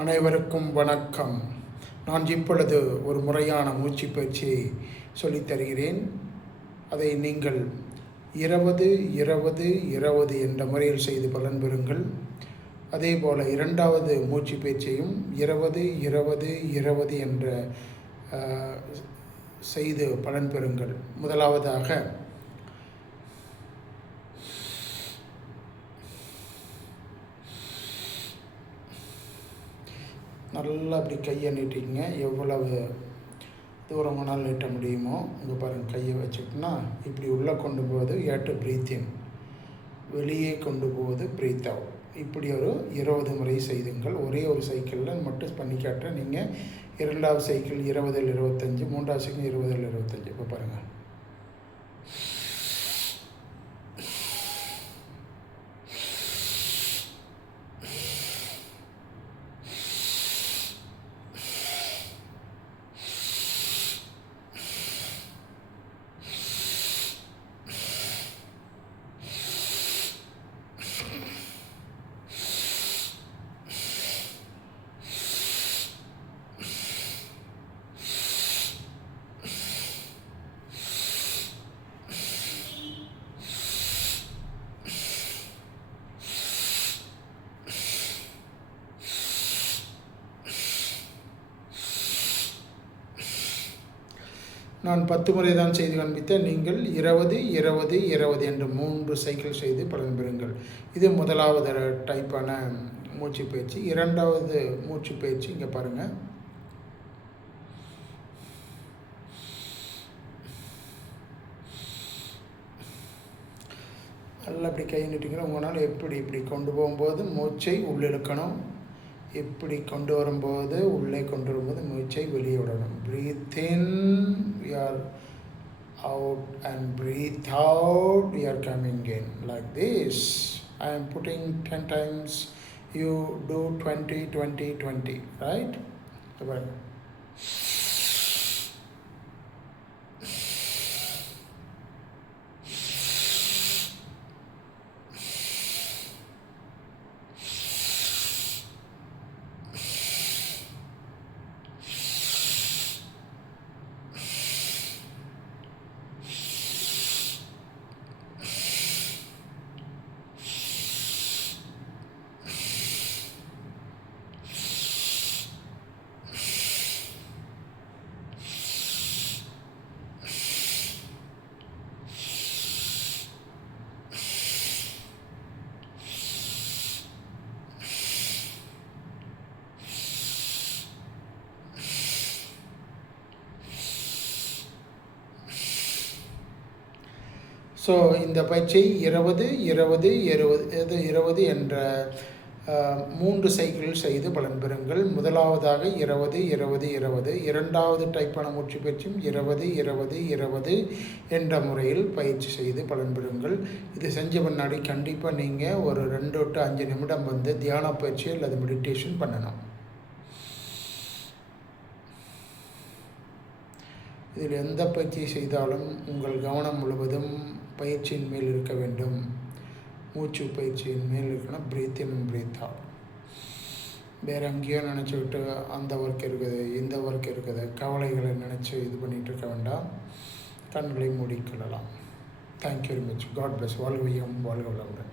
அனைவருக்கும் வணக்கம். நான் இப்பொழுது ஒரு முறையான மூச்சு பயிற்சியை சொல்லித் தருகிறேன். அதை நீங்கள் 20-20-20 என்ற முறையில் செய்து பலன் பெறுங்கள். அதேபோல் இரண்டாவது மூச்சு பயிற்சியையும் 20-20-20 என்ற செய்து பலன் பெறுங்கள். முதலாவதாக நல்லா அப்படி கையை நீட்டிங்க. எவ்வளவு தூரம் வேணாலும் நீட்ட முடியுமோ. இங்கே பாருங்கள், கையை வச்சுக்கிட்டோன்னா இப்படி உள்ளே கொண்டு போவது ஏட்டு ப்ரீத் இன், வெளியே கொண்டு போவது ப்ரீத் அவுட். இப்படி ஒரு 20 முறை செய்துங்கள். ஒரே ஒரு சைக்கிளில் மட்டும் பண்ணி காட்டுறேன். நீங்கள் இரண்டாவது சைக்கிள் 20-25, மூன்றாவது சைக்கிள் 20-25. இப்போ பாருங்கள். நான் 10 முறை தான் செய்து காண்பித்தேன். நீங்கள் 20-20-20 என்று 3 சைக்கிள் செய்து பலன் பெறுங்கள். இது முதலாவது டைப்பான மூச்சு பயிற்சி. இரண்டாவது மூச்சு பயிற்சி இங்கே பாருங்கள். நல்லா இப்படி கை நீட்டிக்கணும். உங்களால் இப்படி கொண்டு போகும்போது மூச்சை உள்ளிழுக்கணும். இப்படி கொண்டு வரும்போது உள்ளே கொண்டு வரும்போது மூச்சை வெளியே விடணும். Breathe in, we are out, and breathe out, we are coming in. Like this. I am putting 10 times. You do 20-20-20, right? So இந்த பயிற்சி 20-20-20 என்ற 3 சைக்கிள் செய்து பலன் பெறுங்கள். முதலாவதாக 20-20-20, இரண்டாவது டைப்பான மூச்சு பயிற்சியும் 20-20-20 என்ற முறையில் பயிற்சி செய்து பலன் பெறுங்கள். இது செஞ்ச பின்னாடி கண்டிப்பாக நீங்கள் ஒரு 2 to 5 நிமிடம் வந்து தியான பயிற்சி அல்லது மெடிடேஷன் பண்ணணும். இதில் எந்த பயிற்சி செய்தாலும் உங்கள் கவனம் முழுவதும் பயிற்சியின் மேல் இருக்க வேண்டும். மூச்சு பயிற்சியின் மேல் இருக்கணும். ப்ரீத் இன், ப்ரீத் அவுட். வேறு எங்கேயோ நினச்சிக்கிட்டு அந்த ஒர்க் இருக்குது, இந்த ஒர்க் இருக்குது, கவலைகளை நினச்சி இது பண்ணிகிட்டு இருக்க வேண்டாம். கண்களை மூடிக்கொள்ளலாம். Thank you very much. God bless. வாழ்க வையம், வாழ்க வளமுடன்.